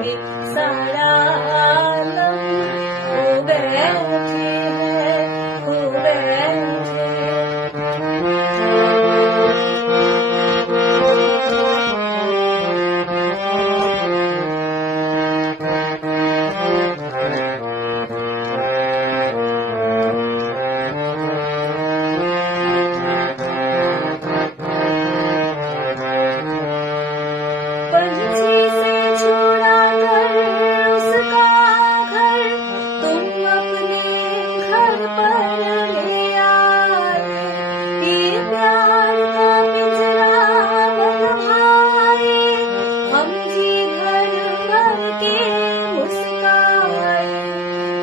में सारा आलम खो बैठे हैं, खो बैठे। पंछी से छुड़ा कर उसका घर तुम अपने घर पर ले आए। ये प्यार का पिंजरा बनवाए, हम जी भर भर के मुस्काए।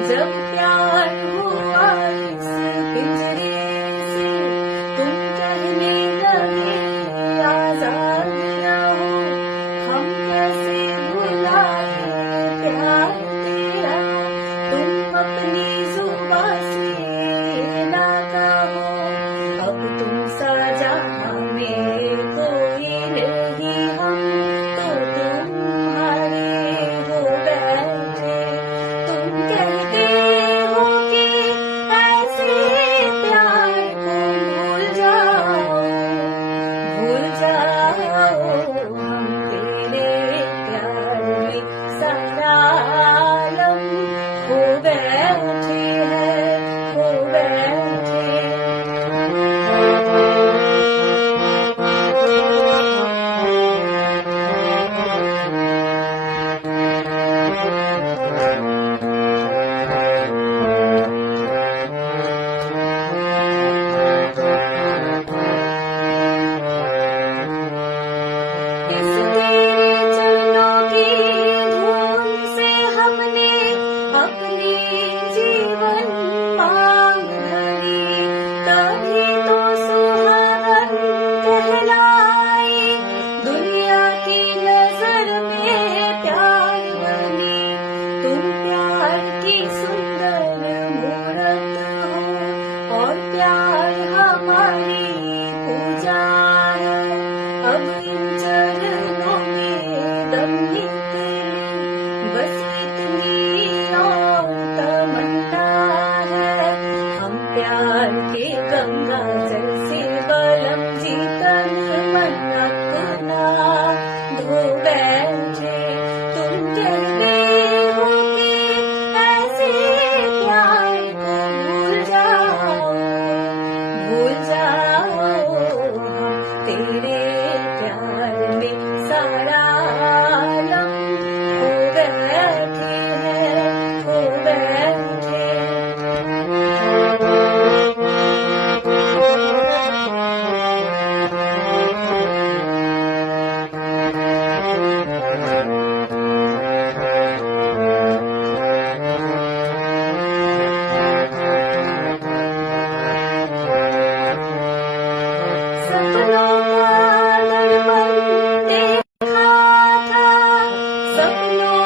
जब प्यार हुआ इस पिंजरे से तुम कहने लगे आजाद रहो। हम कैसे भुलाए प्यार तेरा, तुम अपनी जुबां से ना कहो। अब तुम साजा में कोई नहीं, हम तो तुम्हारे हो बैठे। तुम कहते हो कि ऐसे प्यार को भूल जाओ, भूल जाओ। हम तेरे प्यार में सारा आलम खो बैठे हैं, खो बैठे। इस तेरे चरणों की धूल से हमने अपनी जीवन मांग भरी। तभी तो सुहागन कहलाए, दुनिया की नजर में प्यार बनी। तुम प्यार की सुंदर मूरत हो और प्यार हमारी पूजा है। अब इन चरणों में दम निकले, बस इतनी और तमन्ना है। हम प्यार के गंगा जल से बलम जी तन मन अपना धो बैठे। तुम कहते हो कि ऐसे प्यार को भूल जाओ, भूल जाओ। हम तेरे प्यार में सारा आलम खो बैठे हैं, खो बैठे। सपनों का दर्पण देखा था, सपनों